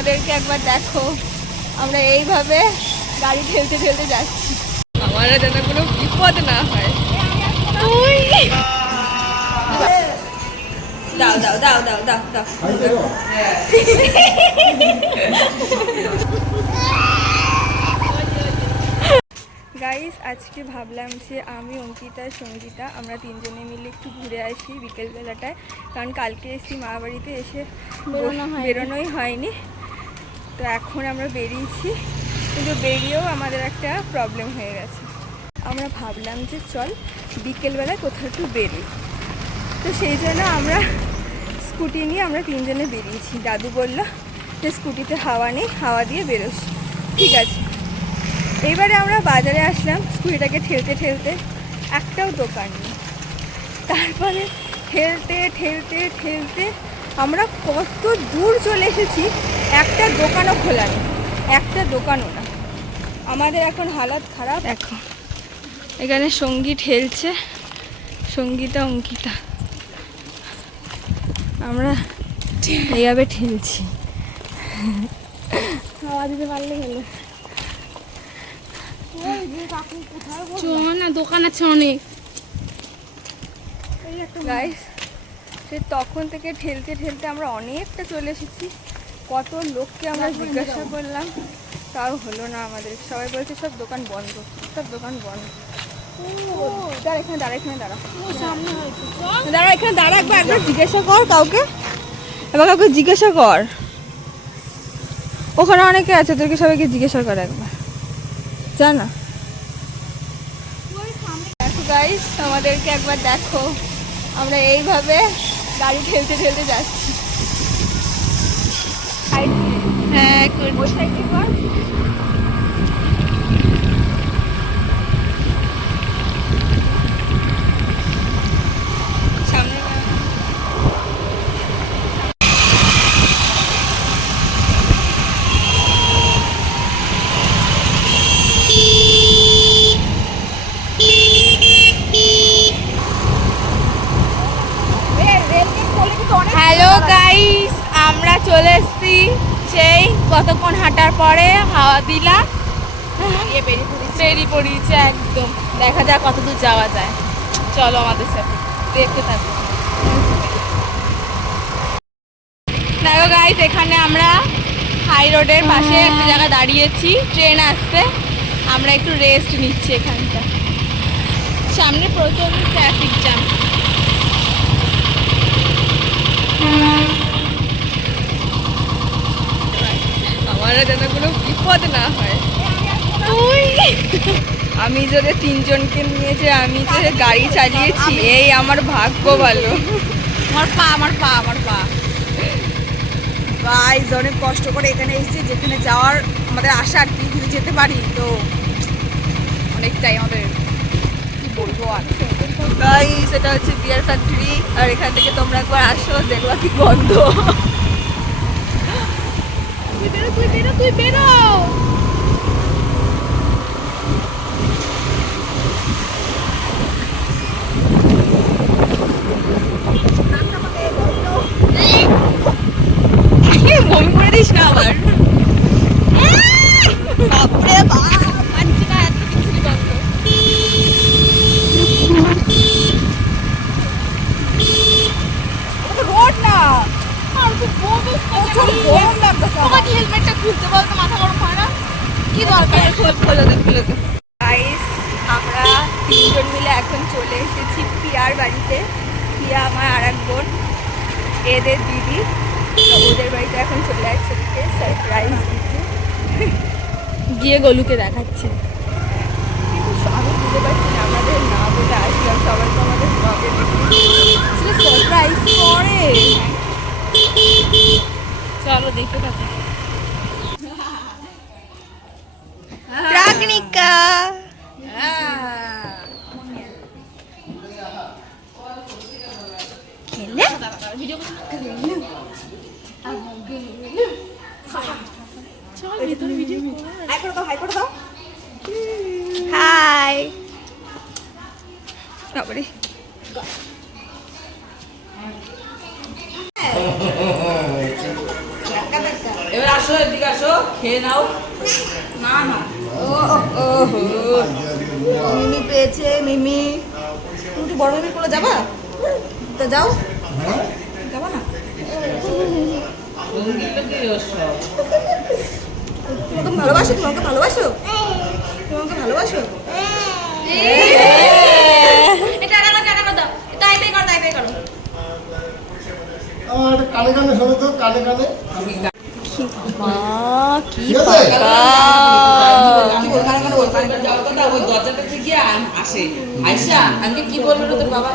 আমাদেরকে একবার দেখো, আমরা এইভাবে গাড়ি ঠেলতে ঠেলতে যাচ্ছি। আমার যেন কোনো বিপদ না হয়। দাও দাও দাও দাও দাও দাও। গাইস, আজকে ভাবলাম যে আমি, অঙ্কিতা, সঙ্গীতা আমরা তিনজনে মিলে একটু ঘুরে আসি বিকেলবেলাটায়। কারণ কালকে এসেছি মা বাড়িতে, এসে বেরোনোই হয়নি। তো এখন আমরা বেরিয়েছি, কিন্তু বেরিয়েও আমাদের একটা প্রবলেম হয়ে গেছে। আমরা ভাবলাম যে চল বিকেলবেলায় কোথাও একটু বেরোই। তো সেই জন্য আমরা স্কুটি নিয়ে আমরা তিনজনে বেরিয়েছি। দাদু বলল যে স্কুটিতে হাওয়া নেই, হাওয়া দিয়ে বেরোস। ঠিক আছে, এইবারে আমরা বাজারে আসলাম স্কুটিটাকে ঠেলতে ঠেলতে, একটাও দোকান নেই। তারপরে ঠেলতে ঠেলতে ঠেলতে আমরা কত দূর চলে এসেছি, একটা দোকানও খোলা নেই, একটা দোকানও না। আমাদের এখন হালাত খারাপ। দেখো এখানে সঙ্গী ঠেলছে, সঙ্গীতা, অঙ্কিতা, আমরা এইভাবে ঠেলছি। হাওয়া দিতে পারলে হলো। না দোকান আছে অনেক। গাইস, সে তখন থেকে ঠেলতে ঠেলতে আমরা অনেকটা চলে এসেছি। কত লোককে আমরা জিজ্ঞাসা করলাম, তাও হলো না আমাদের। সবাই বলছে সব দোকান বন্ধ, সব দোকান বন্ধ। দাঁড়া এখানে, দাঁড়া এখানে, দাঁড়া দাঁড়া এখানে, দাঁড়া একবার জিজ্ঞাসা কর কাউকে, এবার কাউকে জিজ্ঞাসা কর। ওখানে অনেকে আছে, তোকে সবাইকে জিজ্ঞাসা কর একবার, জানা। দেখো গাইস, আমাদেরকে একবার দেখো, আমরা এইভাবে গাড়ি ঠেলতে ঠেলতে যাচ্ছি। হ্যাঁ বসে কি কর। সামনে হ্যালো গাইস, আমরা চলে এসেছি সেই কতক্ষণ হাঁটার পরে, হাওয়া দিলাম, বেরিয়ে পড়িয়েছে একদম। দেখা যাক কত দূর যাওয়া যায়। চলো আমাদের সাথে, দেখতে থাকো। দেখো গাইস, এখানে আমরা হাই রোডের পাশে একটা জায়গায় দাঁড়িয়েছি, ট্রেন আসছে, আমরা একটু রেস্ট নিচ্ছি এখানটা। সামনে প্রচুর ট্রাফিক জ্যাম। আমার যেন কোনো বিপদ না হয়। আমি যদি তিনজনকে নিয়ে যে আমি যে গাড়ি চালিয়েছি, এই আমার ভাগ্য ভালো। আমার পা গাইস, অনেক কষ্ট করে এখানে এসেছি, যেখানে যাওয়ার আমাদের আশা আর কি, কিন্তু যেতে পারি তো অনেকটাই আমাদের কি বলবো আর। গাইস, এটা হচ্ছে বিয়ার ফ্যাক্টরি, আর এখান থেকে তোমরা একবার আসো, দেখবা কি গন্ধ। তুই বেরো। বমি করে দিস না আবার। বাপরে বাপ, মানছি না এত কিছু গন্ধ। রোড না, আর খুব প্রচুর গরম লাগতেছে। তোমার হেলমেটটা খুলতে বলতো, মাথা গরম হয় না? কি দরকার? খোলো দে। গাইস, আমরা তিনজন মিলে এখন চলে এসেছি পিয়ার বাড়িতে। পিয়া আমার আর এক বোন, এদের দিদি। ওদের বাড়িতে এখন চলে আসছে সারপ্রাইজ দিতে, গিয়ে গলুকে দেখাচ্ছে। কিন্তু আমি বুঝতে পারছি না, আমাদের না বলে আসলাম। সবাই তো আমাদের ব্লগে দেখে সারপ্রাইজ করে। চলো দেখতে থাকো। প্রাগনিকা খেলে হাই। বাবারে, এবার আসো আসো এদিকে আসো খেয়ে নাও না না মিমি পেয়েছে মিমি। তুমি কি বড় মিমির কোলে যাবা? তো যাও, যাবা না? তোমাকে ভালোবাসো, তোমাকে ভালোবাসো, তোমাকে ভালোবাসো। আমার কানে কানে শোনো তো, কানে কানে। মা কি ঠিক আছে? পাকা ওই দরজাটা থেকে আসে আয়শা আজকে কি বলবে তোর বাবা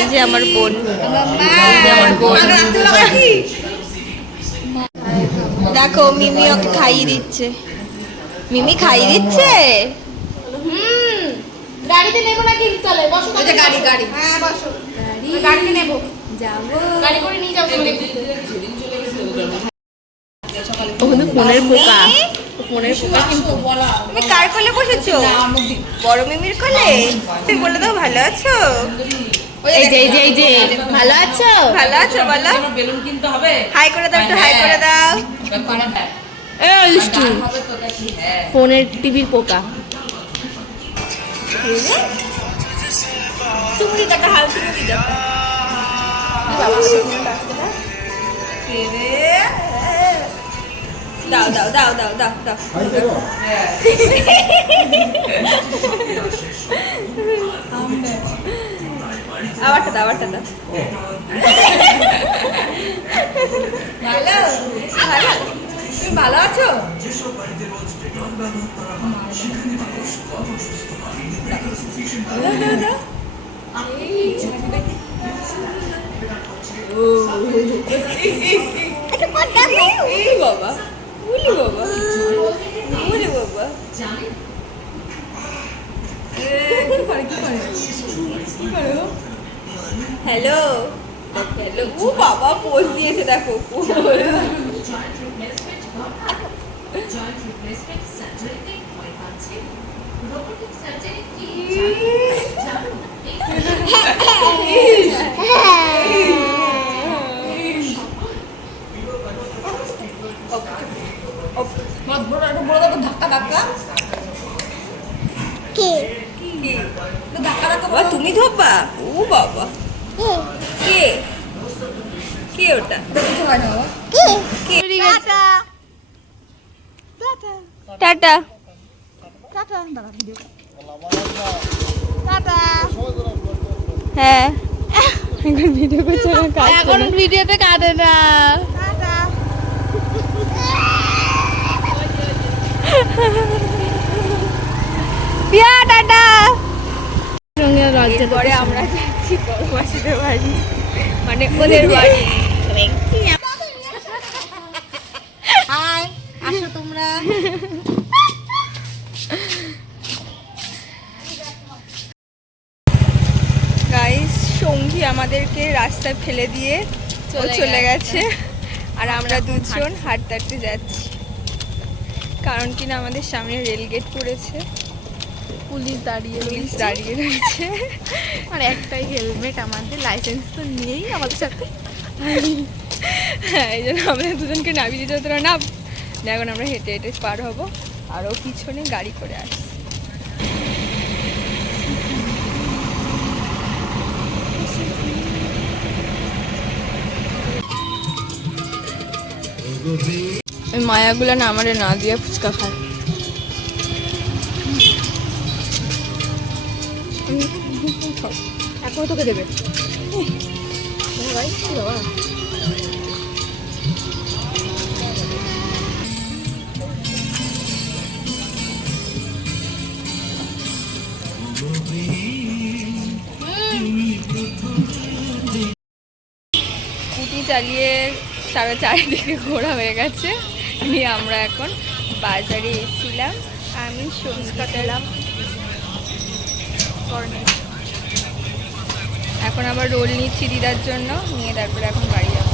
এই যে আমার বোন দেখো মিমি ওকে খাইয়ে দিচ্ছে। মিমি খাইয়ে দিচ্ছে। গাড়িতে নেবো না কিন্তু চলে বসো গাড়ি গাড়ি হ্যাঁ বসো গাড়িতে নেবো যাবো গাড়ি করে নিয়ে যাবো ওখানে ফোনের পোকা, ফোনের পোকা কিন্তু। তুমি কার কোলে বসেছো? বড় মিমির কোলে। তুমি বলে দাও ভালো আছো? এই যে এই যে এই যে ভালো আছো? ভালো আছো বলো। বেলুন কিনতে হবে হাই করে দাও, একটু হাই করে দাও। এই দুষ্টু ফোনের টিভির পোকা। চুমড়ি দেখা হাল চুমড়ি দেখা। দাও দাও দাও দাও দাও দাও। খাই দেবো? আবারটা দাও, আবারটা দাও। ভালো ভালো, তুমি ভালো আছো? এই বাবা, উলি বাবা, উলি বাবা। হ্যালো হ্যালো, ও বাবা পোজ দিয়েছে দেখো। ধাক্কা ধাক্কা ধাক্কা ধাক্কা বাবা তুমি ধোপা? ও বাবা, কে কে ওটা? কিছু হয় না বাবা। টাটা। টাটা, দাঁড়া ভিডিও টাটা। হ্যাঁ এখন ভিডিও করছে না, এখন ভিডিওতে কাটে না। পিয়া টাটা। পরে আমরা যাচ্ছি বড় মাসিদের বাড়ি, মানে ওদের বাড়ি। হাই, আসো তোমরা। গাইস সঙ্গী আমাদেরকে রাস্তায় ফেলে দিয়ে ও চলে গেছে, আর আমরা দুজন হাঁটতে হাঁটতে যাচ্ছি। কারণ কিনা আমাদের সামনে রেল গেট পড়েছে, পুলিশ দাঁড়িয়ে পুলিশ দাঁড়িয়ে রয়েছে। আর একটাই হেলমেট, আমাদের লাইসেন্স তো নেই আমাদের সাথে। হ্যাঁ, এই জন্য আমাদের দুজনকে নামিয়ে দিতে হতো না। এখন আমরা হেঁটে হেঁটে পার হব, আরও পিছনে গাড়ি করে আসি। ওই মায়াগুলো না আমারে না দিয়ে ফুচকা খায়। এখন তোকে দেবে। স্কুটি চালিয়ে সারা চারিদিকে ঘোরা হয়ে গেছে, নিয়ে আমরা এখন বাজারে এসেছিলাম। আমি সঙ্গীতা পেলাম, এখন আবার রোল নিচ্ছি দিদার জন্য, নিয়ে তারপরে এখন বাড়ি যাবো।